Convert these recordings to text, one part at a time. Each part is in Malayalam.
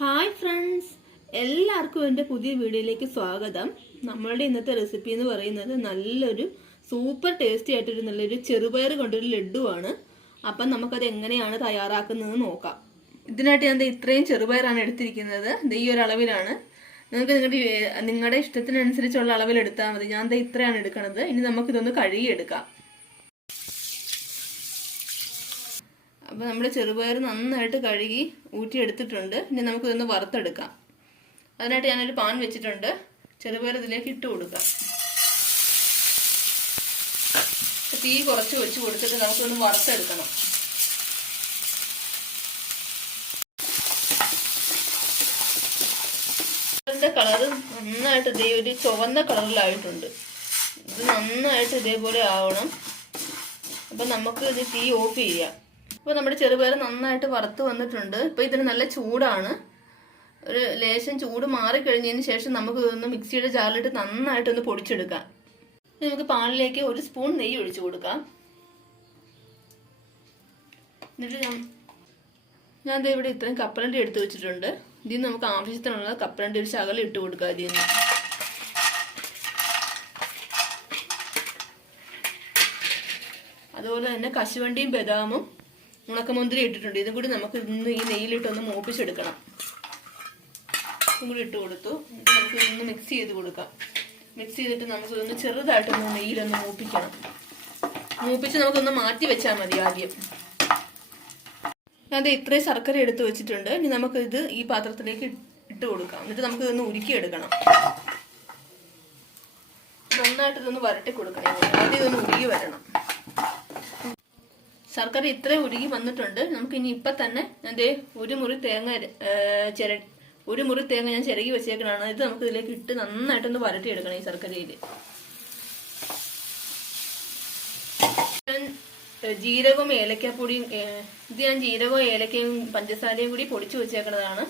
ഹായ് ഫ്രണ്ട്സ്, എല്ലാവർക്കും എൻ്റെ പുതിയ വീഡിയോയിലേക്ക് സ്വാഗതം. നമ്മളുടെ ഇന്നത്തെ റെസിപ്പി എന്ന് പറയുന്നത് നല്ലൊരു സൂപ്പർ ടേസ്റ്റി ആയിട്ടൊരു നല്ലൊരു ചെറുപയർ കൊണ്ടൊരു ലഡുവാണ്. അപ്പം നമുക്കത് എങ്ങനെയാണ് തയ്യാറാക്കുന്നത് നോക്കാം. ഇതിനായിട്ട് ഞാൻ ഇത്രയും ചെറുപയറാണ് എടുത്തിരിക്കുന്നത്. ഈ ഒരു അളവിലാണ്. നിങ്ങൾക്ക് നിങ്ങളുടെ ഇഷ്ടത്തിനനുസരിച്ചുള്ള അളവിൽ എടുത്താൽ മതി. ഞാൻ ഇത്രയാണ് എടുക്കുന്നത്. ഇനി നമുക്കിതൊന്ന് കഴുകിയെടുക്കാം. അപ്പോൾ നമ്മുടെ ചെറുപയർ നന്നായിട്ട് കഴുകി ഊറ്റിയെടുത്തിട്ടുണ്ട്. ഇനി നമുക്കിതൊന്ന് വറുത്തെടുക്കാം. അതിനായിട്ട് ഞാനൊരു പാൻ വെച്ചിട്ടുണ്ട്. ചെറുപയർ ഇതിലേക്ക് ഇട്ട് കൊടുക്കാം. തീ കുറച്ച് വെച്ച് കൊടുത്തിട്ട് നമുക്കൊന്ന് വറുത്തെടുക്കണം. ഇതിൻ്റെ കളറ് നന്നായിട്ട് ഒരു ചുവന്ന കളറിലായിട്ടുണ്ട്. ഇത് നന്നായിട്ട് ഇതേപോലെ ആവണം. അപ്പം നമുക്ക് ഇത് തീ ഓഫ് ചെയ്യാം. അപ്പോൾ നമ്മുടെ ചെറുപയർ നന്നായിട്ട് വറുത്ത് വന്നിട്ടുണ്ട്. ഇപ്പോൾ ഇതിന് നല്ല ചൂടാണ്. ഒരു ലേശം ചൂട് മാറിക്കഴിഞ്ഞതിന് ശേഷം നമുക്ക് ഇതൊന്ന് മിക്സിയുടെ ജാറിലിട്ട് നന്നായിട്ടൊന്ന് പൊടിച്ചെടുക്കാം. നമുക്ക് പാനിലേക്ക് 1 സ്പൂൺ നെയ്യ് ഒഴിച്ചു കൊടുക്കാം. എന്നിട്ട് ഞാൻ ഇവിടെ ഇത്രയും കപ്പലണ്ടി എടുത്ത് വെച്ചിട്ടുണ്ട്. ഇതിന് നമുക്ക് ആവശ്യത്തിനുള്ള കപ്പലണ്ടി ഒരു ശകലം ഇട്ട് കൊടുക്കാം. ഇതിന് അതുപോലെ തന്നെ കശുവണ്ടിയും ബദാമും ഉണക്കമുന്തിരി ഇട്ടിട്ടുണ്ട്. ഇതും കൂടി നമുക്ക് ഇന്ന് ഈ നെയ്യിലിട്ടൊന്ന് മൂപ്പിച്ചെടുക്കണം. ഇതും കൂടി ഇട്ട് കൊടുത്തു. നമുക്ക് ഇതൊന്ന് മിക്സ് ചെയ്ത് കൊടുക്കാം. മിക്സ് ചെയ്തിട്ട് നമുക്കിതൊന്ന് ചെറുതായിട്ടൊന്ന് നെയ്യിലൊന്ന് മൂപ്പിക്കണം. മൂപ്പിച്ച് നമുക്കൊന്ന് മാറ്റി വെച്ചാൽ മതി. ആദ്യം ഞാൻ ഇത്രയും ശർക്കര എടുത്ത് വെച്ചിട്ടുണ്ട്. ഇനി നമുക്കിത് ഈ പാത്രത്തിലേക്ക് ഇട്ട് കൊടുക്കാം. എന്നിട്ട് നമുക്കിതൊന്ന് ഉരുക്കിയെടുക്കണം. നന്നായിട്ട് ഇതൊന്ന് വരട്ടി കൊടുക്കണം. ആദ്യം ഇതൊന്ന് ഉരുകി വരണം. ശർക്കര ഇത്രയും ഉരുകി വന്നിട്ടുണ്ട്. നമുക്ക് ഇനി ഇപ്പം തന്നെ ഒരു മുറി തേങ്ങ ഞാൻ ചിരകി വെച്ചേക്കണതാണ്. ഇത് നമുക്ക് ഇതിലേക്ക് ഇട്ട് നന്നായിട്ടൊന്ന് വരട്ടിയെടുക്കണം. ഈ ശർക്കരയിൽ ജീരകവും ഏലക്കാപ്പൊടിയും ഞാൻ ജീരകവും ഏലക്കയും പഞ്ചസാരയും കൂടി പൊടിച്ചു വെച്ചേക്കുന്നതാണ്.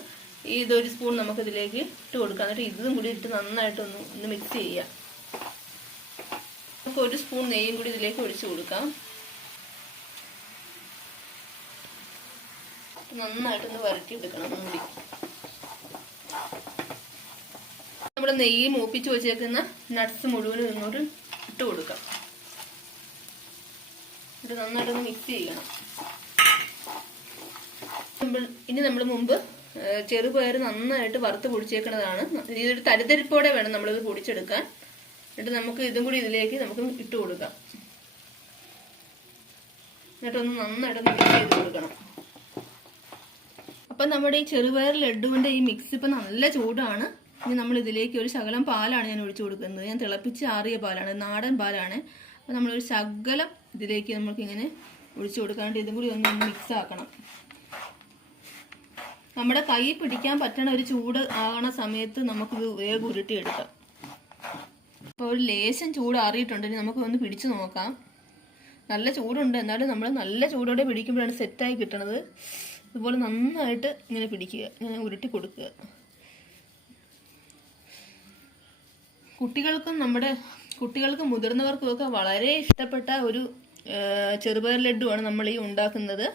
ഇതൊരു സ്പൂൺ നമുക്ക് ഇതിലേക്ക് ഇട്ട് കൊടുക്കാം. എന്നിട്ട് ഇതും കൂടി ഇട്ട് നന്നായിട്ടൊന്ന് മിക്സ് ചെയ്യാം. നമുക്ക് 1 സ്പൂൺ നെയ്യും കൂടി ഇതിലേക്ക് ഒഴിച്ചു കൊടുക്കാം. നന്നായിട്ടൊന്ന് വരട്ടിയെടുക്കണം. മൂടി നമ്മുടെ നെയ്യ് മൂപ്പിച്ച് വെച്ചേക്കുന്ന നട്ട്സ് മുഴുവനും ഇങ്ങോട്ട് ഇട്ട് കൊടുക്കാം. ഇത് നന്നായിട്ടൊന്ന് മിക്സ് ചെയ്യണം. ഇനി നമ്മൾ മുമ്പ് ചെറുപയർ നന്നായിട്ട് വറുത്ത് പൊടിച്ചേക്കുന്നതാണ്. ഇതൊരു തരിതരിപ്പോടെ വേണം നമ്മളിത് പൊടിച്ചെടുക്കാൻ. എന്നിട്ട് നമുക്ക് ഇതും കൂടി ഇതിലേക്ക് നമുക്ക് ഇട്ട് കൊടുക്കാം. എന്നിട്ടൊന്ന് നന്നായിട്ടൊന്ന് മിക്സ് ചെയ്ത് കൊടുക്കണം. അപ്പം നമ്മുടെ ഈ ചെറുപയർ ലഡുവിൻ്റെ ഈ മിക്സ് ഇപ്പം നല്ല ചൂടാണ്. ഇനി നമ്മൾ ഇതിലേക്ക് ഒരു ശകലം പാലാണ് ഞാൻ ഒഴിച്ചു കൊടുക്കുന്നത്. ഞാൻ തിളപ്പിച്ച് ആറിയ പാലാണ്, നാടൻ പാലാണ്. അപ്പം നമ്മളൊരു ശകലം ഇതിലേക്ക് നമുക്കിങ്ങനെ ഒഴിച്ചു കൊടുക്കാണ്ട് ഇതും കൂടി ഒന്ന് മിക്സ് ആക്കണം. നമ്മുടെ കൈ പിടിക്കാൻ പറ്റണ ഒരു ചൂട് ആകണ സമയത്ത് നമുക്കിത് വേഗം ഉരുട്ടിയെടുക്കാം. അപ്പോൾ ഒരു ലേശം ചൂട് ആറിയിട്ടുണ്ട്. ഇനി നമുക്കൊന്ന് പിടിച്ചു നോക്കാം. നല്ല ചൂടുണ്ട്, എന്നാലും നമ്മൾ നല്ല ചൂടോടെ പിടിക്കുമ്പോഴാണ് സെറ്റായി കിട്ടണത്. അതുപോലെ നന്നായിട്ട് ഇങ്ങനെ പിടിക്കുക, ഇങ്ങനെ ഉരുട്ടി കൊടുക്കുക. കുട്ടികൾക്കും മുതിർന്നവർക്കുമൊക്കെ വളരെ ഇഷ്ടപ്പെട്ട ഒരു ചെറുപയർ ലഡുവാണ് നമ്മൾ ഈ ഉണ്ടാക്കുന്നത്.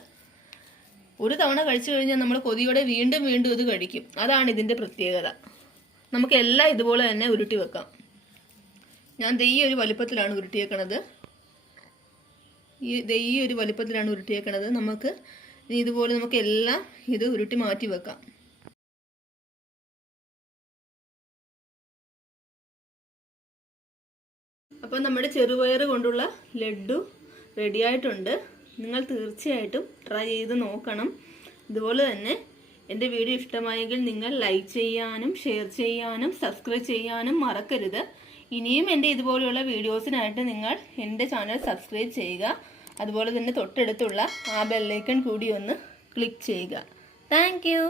ഒരു തവണ കഴിച്ചു കഴിഞ്ഞാൽ നമ്മൾ കൊതിയോടെ വീണ്ടും വീണ്ടും ഇത് കഴിക്കും. അതാണ് ഇതിൻ്റെ പ്രത്യേകത. നമുക്ക് എല്ലാം ഇതുപോലെ തന്നെ ഉരുട്ടി വെക്കാം. ഞാൻ ഈ ഒരു വലുപ്പത്തിലാണ് ഉരുട്ടിയേക്കണത്. ഈ ഒരു വലുപ്പത്തിലാണ് ഉരുട്ടിയേക്കണത്. നമുക്ക് ഇതുപോലെ നമുക്ക് എല്ലാം ഇത് ഉരുട്ടി മാറ്റി വെക്കാം. അപ്പം നമ്മുടെ ചെറുപയർ കൊണ്ടുള്ള ലഡു റെഡി ആയിട്ടുണ്ട്. നിങ്ങൾ തീർച്ചയായിട്ടും ട്രൈ ചെയ്ത് നോക്കണം. ഇതുപോലെ തന്നെ എൻ്റെ വീഡിയോ ഇഷ്ടമായെങ്കിൽ നിങ്ങൾ ലൈക്ക് ചെയ്യാനും ഷെയർ ചെയ്യാനും സബ്സ്ക്രൈബ് ചെയ്യാനും മറക്കരുത്. ഇനിയും എൻ്റെ ഇതുപോലെയുള്ള വീഡിയോസിനായിട്ട് നിങ്ങൾ എൻ്റെ ചാനൽ സബ്സ്ക്രൈബ് ചെയ്യുക. അതുപോലെ തന്നെ തൊട്ടടുത്തുള്ള ആ ബെല്ലൈക്കൺ കൂടി ഒന്ന് ക്ലിക്ക് ചെയ്യുക. Thank you.